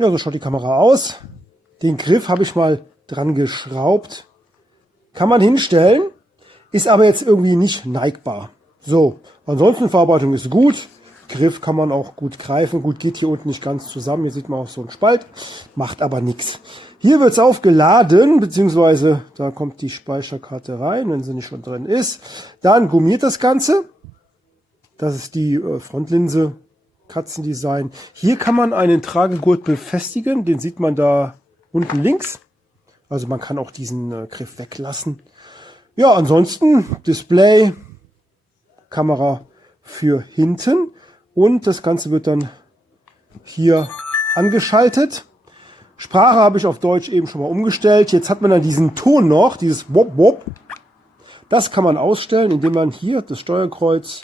Ja, so schaut die Kamera aus. Den Griff habe ich mal dran geschraubt. Kann man hinstellen, ist aber jetzt irgendwie nicht neigbar. So, ansonsten Verarbeitung ist gut. Griff kann man auch gut greifen. Gut, geht hier unten nicht ganz zusammen. Hier sieht man auch so einen Spalt. Macht aber nichts. Hier wird es aufgeladen, beziehungsweise da kommt die Speicherkarte rein, wenn sie nicht schon drin ist. Dann gummiert das Ganze. Das ist die Frontlinse. Katzendesign. Hier kann man einen Tragegurt befestigen. Den sieht man da unten links. Also man kann auch diesen Griff weglassen. Ja, ansonsten Display, Kamera für hinten und das Ganze wird dann hier angeschaltet. Sprache habe ich auf Deutsch eben schon mal umgestellt. Jetzt hat man dann diesen Ton noch, dieses Wop Wop. Das kann man ausstellen, indem man hier das Steuerkreuz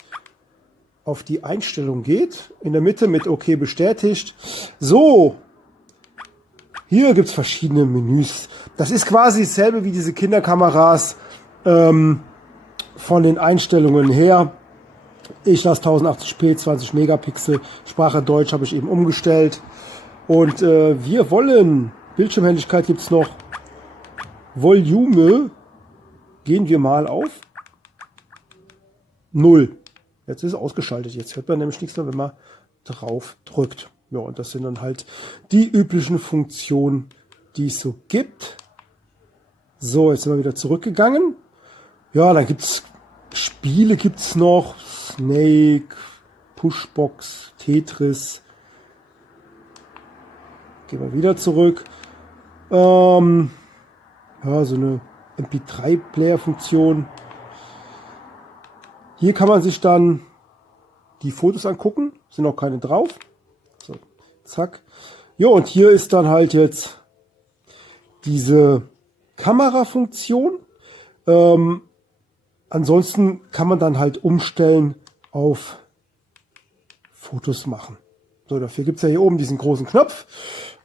auf die Einstellung geht. In der Mitte mit OK bestätigt. So, hier gibt es verschiedene Menüs. Das ist quasi dasselbe wie diese Kinderkameras von den Einstellungen her. Ich lasse 1080p, 20 Megapixel, Sprache Deutsch habe ich eben umgestellt. Und wir wollen, Bildschirmhelligkeit gibt es noch, Volume, gehen wir mal auf 0. Jetzt ist es ausgeschaltet, jetzt hört man nämlich nichts mehr, wenn man drauf drückt. Ja, und das sind dann halt die üblichen Funktionen, die es so gibt. So, jetzt sind wir wieder zurückgegangen. Ja, dann gibt es Spiele, gibt es noch. Snake, Pushbox, Tetris. Gehen wir wieder zurück. Ja, so eine MP3-Player-Funktion. Hier kann man sich dann die Fotos angucken. Sind noch keine drauf. So, zack. Ja, und hier ist dann halt jetzt diese Kamerafunktion. Ansonsten kann man dann halt umstellen auf Fotos machen. So, dafür gibt es ja hier oben diesen großen Knopf.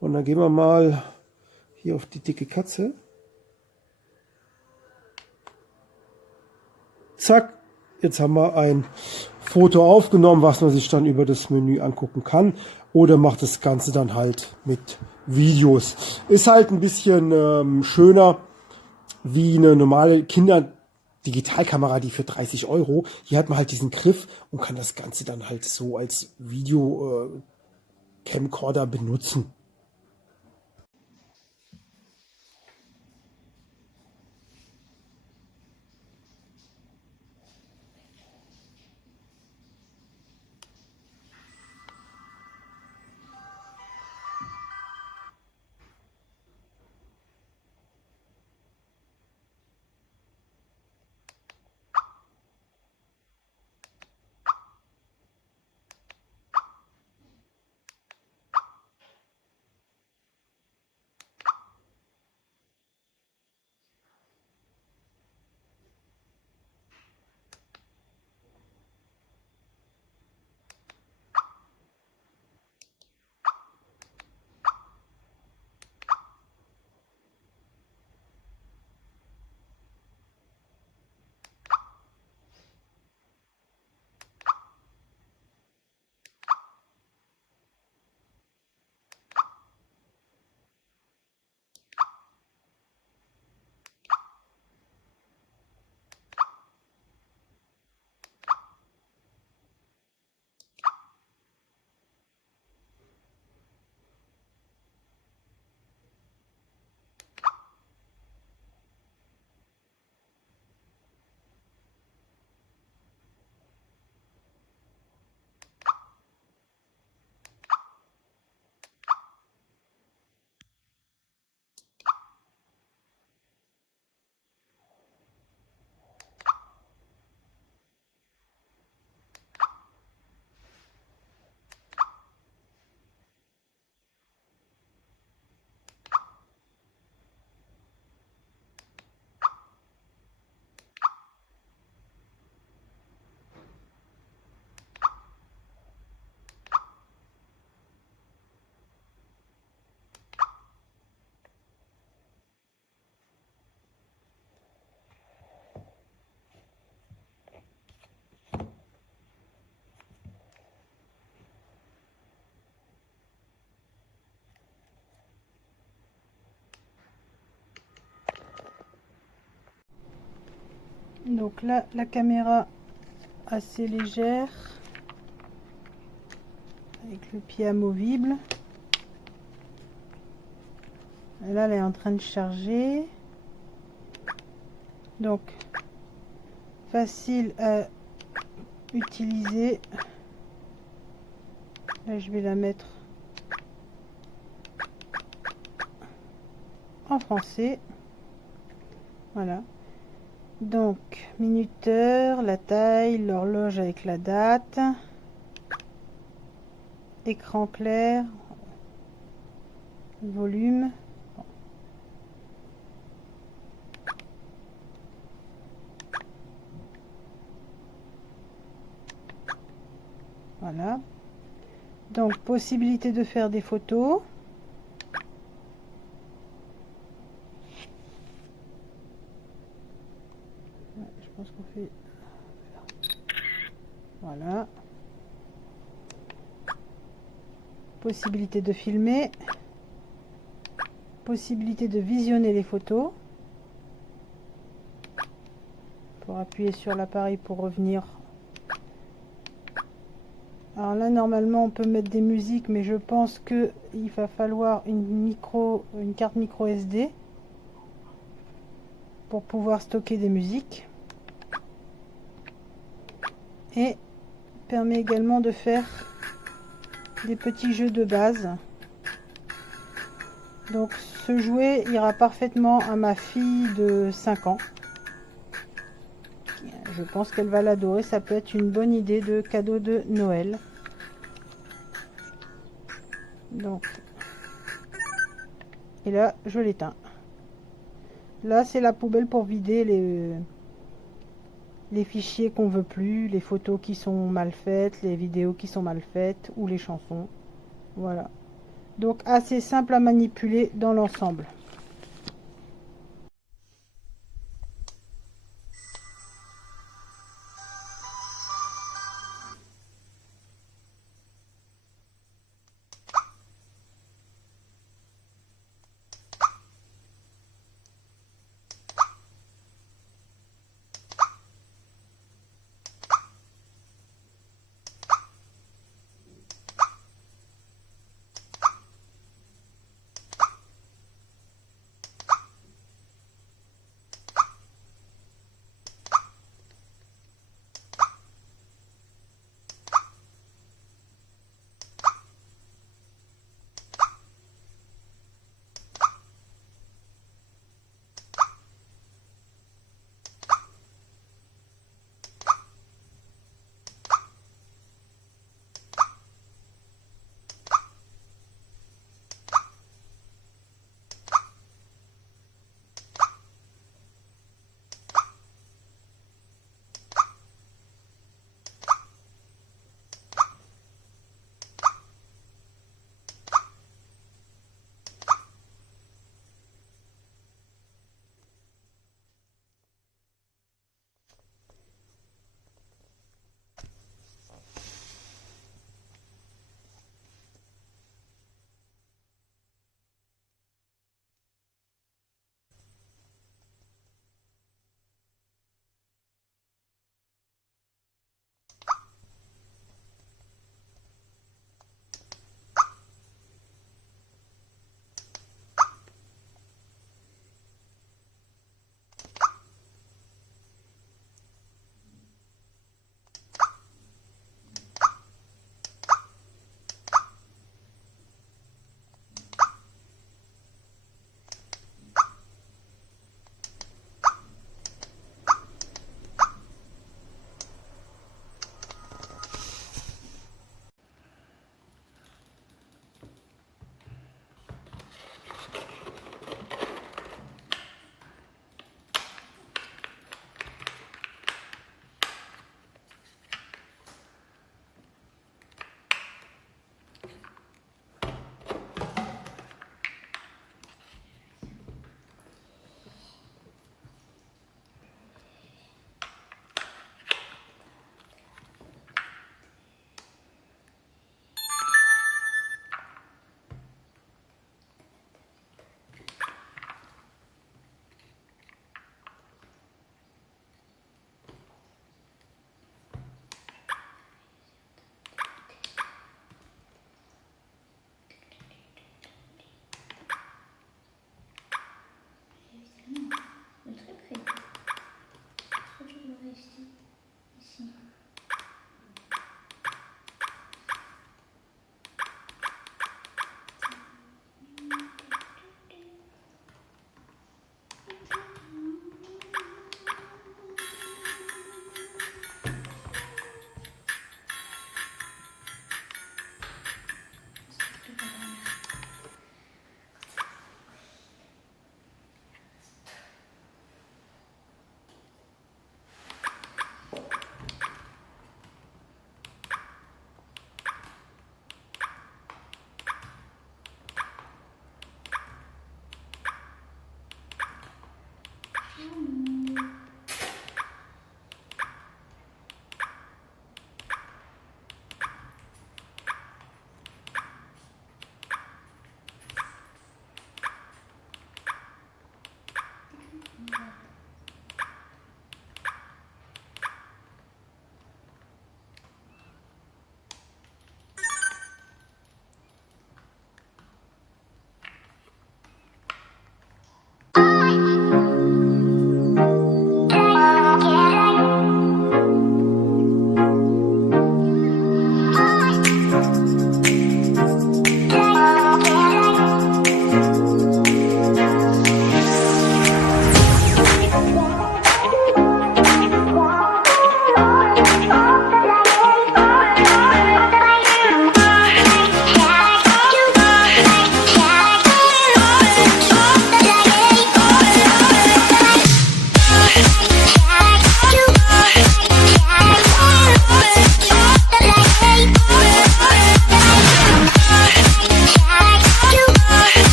Und dann gehen wir mal hier auf die dicke Katze. Zack, jetzt haben wir ein Foto aufgenommen, was man sich dann über das Menü angucken kann. Oder macht das Ganze dann halt mit Videos. Ist halt ein bisschen schöner wie eine normale Digitalkamera, die für 30 Euro. Hier hat man halt diesen Griff und kann das Ganze dann halt so als Video-Camcorder benutzen. Donc là, la caméra assez légère, avec le pied amovible. Et là, elle est en train de charger. Donc, facile à utiliser. Là, je vais la mettre en français. Voilà. Donc, minuteur, la taille, l'horloge avec la date, écran clair, volume. Voilà. Donc, possibilité de faire des photos. Je pense qu'on fait... Voilà. Possibilité de filmer. Possibilité de visionner les photos. Pour appuyer sur l'appareil pour revenir. Alors là, normalement, on peut mettre des musiques, mais je pense que il va falloir une carte micro SD pour pouvoir stocker des musiques. Et permet également de faire des petits jeux de base. Donc ce jouet ira parfaitement à ma fille de 5 ans. Je pense qu'elle va l'adorer. Ça peut être une bonne idée de cadeau de Noël. Donc, et là, je l'éteins. Là, c'est la poubelle pour vider les fichiers qu'on veut plus, les photos qui sont mal faites, les vidéos qui sont mal faites ou les chansons. Voilà. Donc, assez simple à manipuler dans l'ensemble.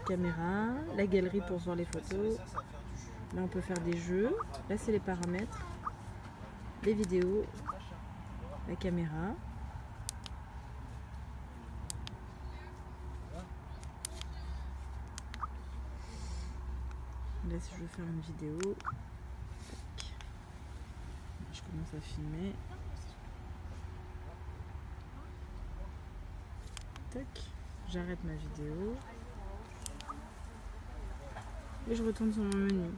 caméra, la galerie pour voir les photos. Là on peut faire des jeux. Là c'est les paramètres, les vidéos, la caméra. Là si je veux faire une vidéo, tac. Je commence à filmer. Tac, j'arrête ma vidéo. Et je retourne sur mon menu.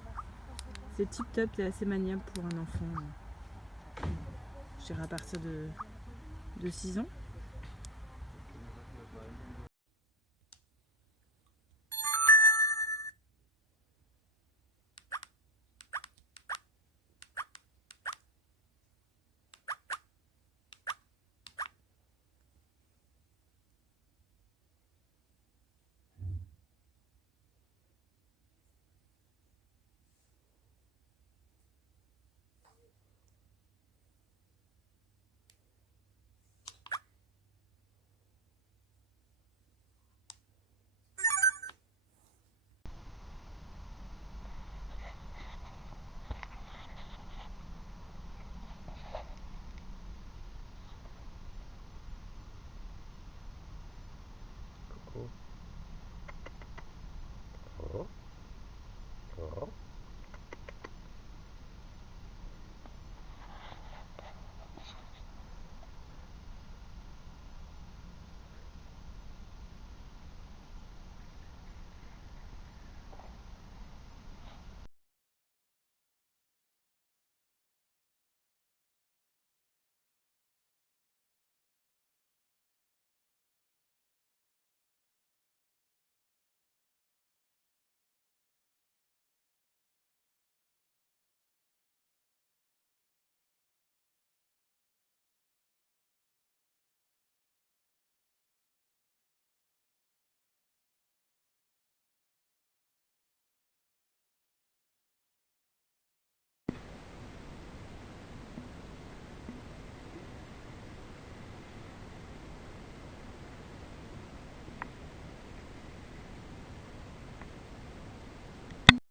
C'est tip top, c'est assez maniable pour un enfant. Je dirais à partir de 6 ans.